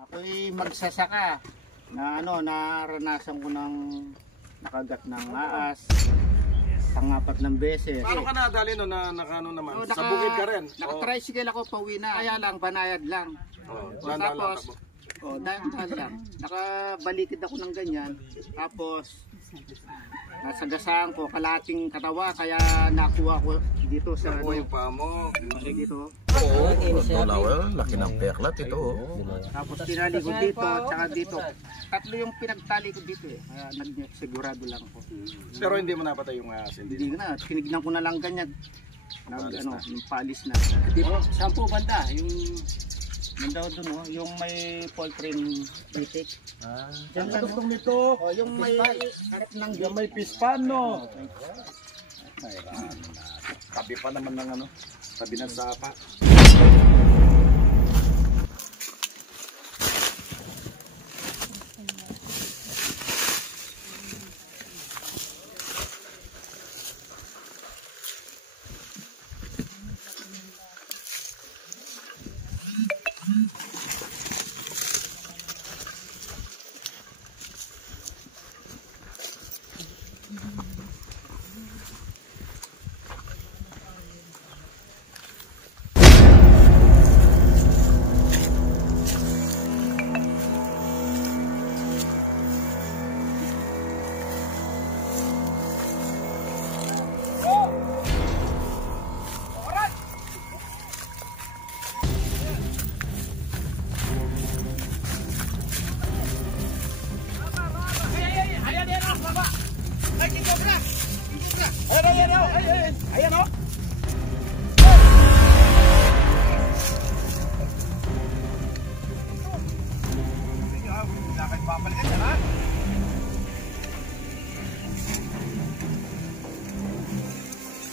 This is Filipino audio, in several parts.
Ako'y magsasaka na naranasan ko ng nakagat ng aas, pang-apat ng beses. Paano ka nadali no na nakano naman? Sa bukid ka rin? Naka-tricycle ako pauwi na, kaya lang, banayad lang. Tapos, dahan-dahan lang. Nakabalikid ako ng ganyan, tapos nasagasaan ko kalating katawa, kaya nakuha ko dito sa yung paa mo. Dito. Oo, Dolawel, laki ng peklat ito. Tapos tinali ko dito at saka dito. Tatlo yung pinagtali ko dito eh. Kaya nagsigurado lang ako. Pero hindi mo napatay yung aas? Hindi na, tinignan ko na lang ganyan. Yung palis na. Dito, saan po banda? Yung daw doon, yung may poultry pitik. Diyan ka gusto nito? Yung may harap ng yung may pispan, no? Tabi pa naman ng tabi ng sapa. Ayan o! Lakad papalikan yan ha!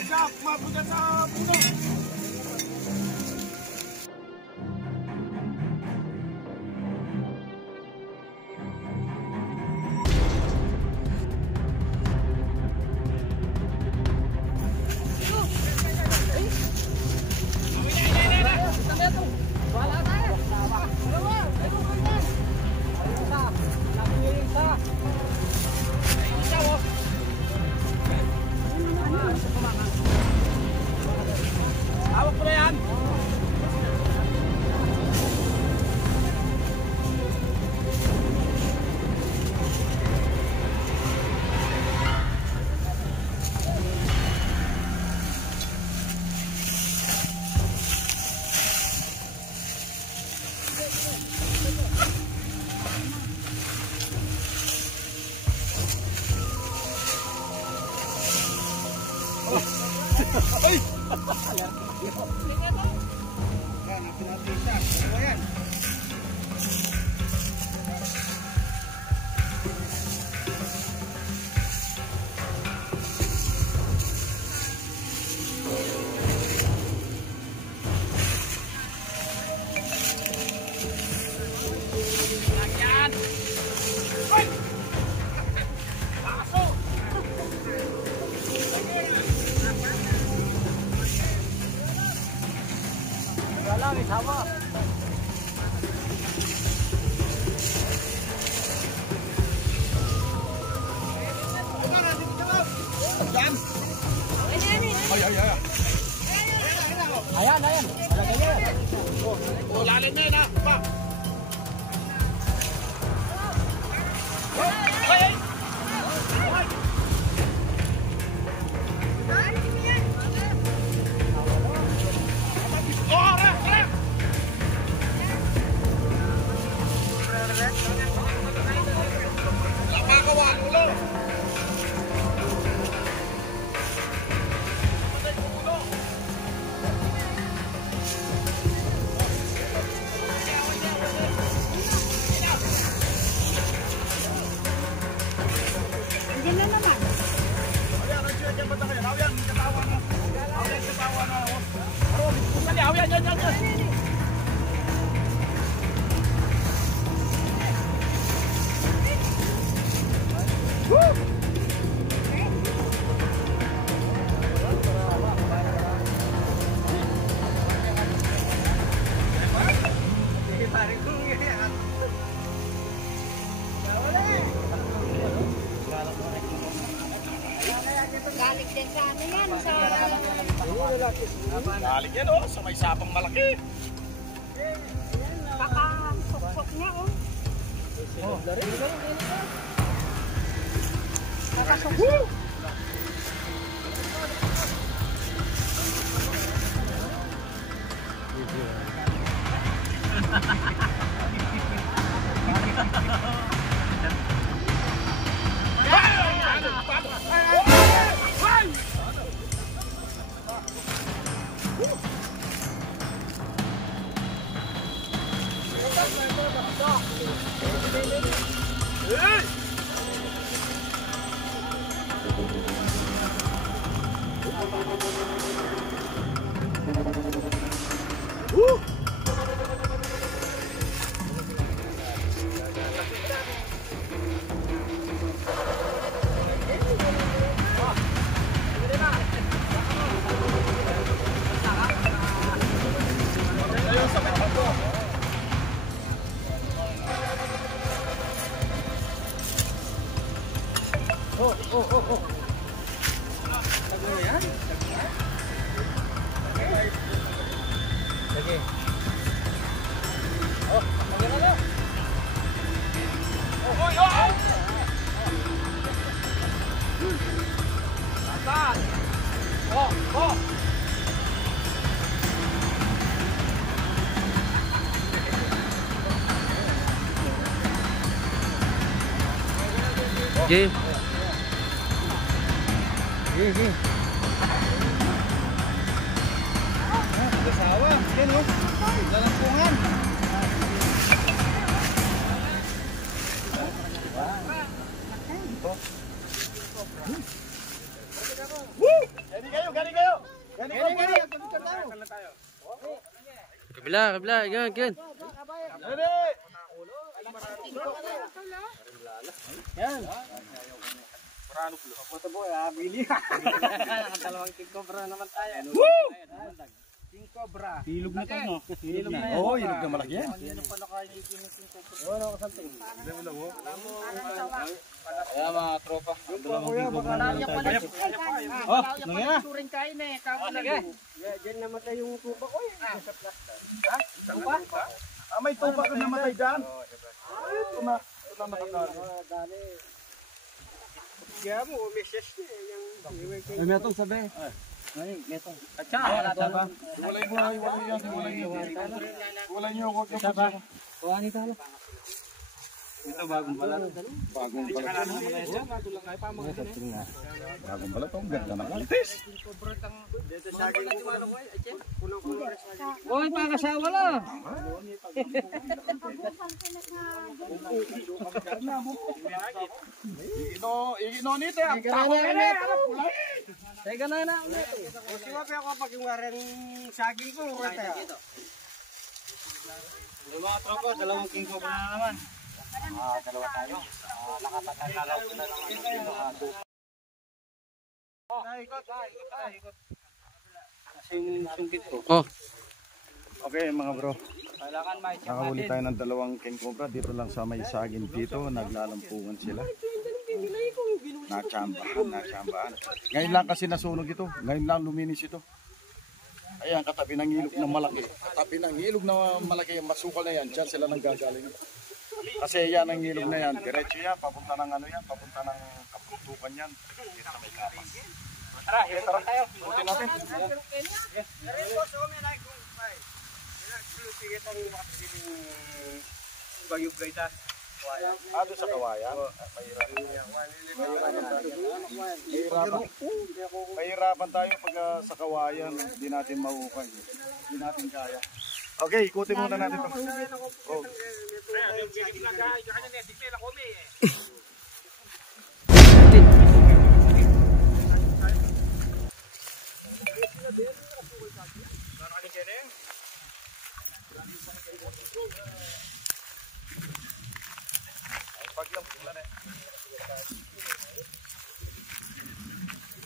Ayan! Mabutan sa puno! Hawak mo na yan! Ay! Yan, pinapisa. Ano yan? May sama. Ayan. Oh, lalim na yan ha. Ay! Galing yan oh, sa may sapang malaki. Kakasuksok niya, oh. Kakasuksok. Sige. Sige. Gasawa. Yan o. Lalampungan. Gani kayo. Kabila. Yan. Yan. Parano pulo. Puto boy, abili. Nakadalawang king cobra naman tayo. Woo! King cobra. Hilog na to, no? Hilog na. Oo, hilog na malaki yan. Hindi pa nakahigin ng king cobra. Oo, nakasanting. Kaya mga tropa. Oh, nangyaya. Turing kain eh. Diyan namatay yung tuba ko eh. Ha? Tuba? May tupa ka namatay dyan. Ito na nakakali. Kaya mo, umisyas niya. Ay, metong sabi. Ay, metong. Atsa, wala ba? Hiwalay mo, hiwalay niyo. Hiwalay niyo, huwag niyo. Kuha ni talo. Ito bagong balat. Bagong balat. Bagong balat, ang ganda na kaltis. Uy, pakasawa lang. Iginonit eh. Ang tako na eh. Teka na. Siwapi ako pag yung warang saging ko. Mga tropa, dalawang king cobra na naman. Dalawa tayo. Nakatatalaw ko na lang dito. Ikot. Kasing sungkit ko. Oh. Okay mga bro. Kailangan may check Nakahuli tayo ng dalawang king cobra dito lang sa may saging dito. Naglalampungan sila. Natsambahan. Ngayon lang kasi nasunog ito. Ngayon lang luminis ito. Ayan, katabi ng ilog na malaki. Katabi ng ilog na malaki. Masukal na yan. Diyan sila nang gagaling. Kasi yan ang ilog na yan. Diretso yan. Papunta ng ano yan. Papunta ng kapuntukan yan. Dito na may kapas. Tara tayo. Buti natin. Doon sa kawayan. Mahirapan tayo pag sa kawayan. Hindi natin mahukay. Hindi natin kaya. Okay, ikutin muna natin ito. Oh.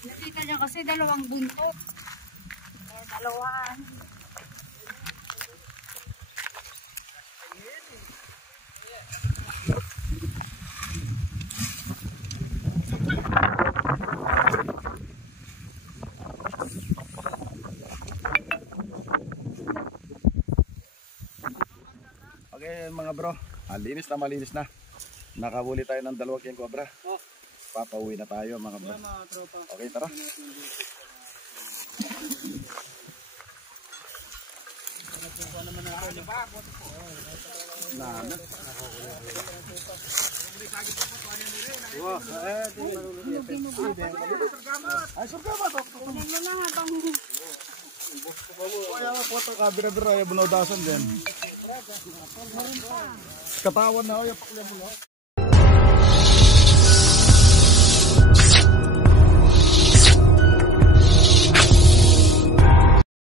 Nakita niyo kasi dalawang buntot. Dalawan. Okay mga bro, malinis na. Nakahuli tayo ng 2 king cobra. Papauwi na tayo mga bro. Okay, tara. Ay, surga ba? Kunin mo na habang Kaya po kabira-bira ay bunawdasan din. Katawan na ako, yung pakuli mo.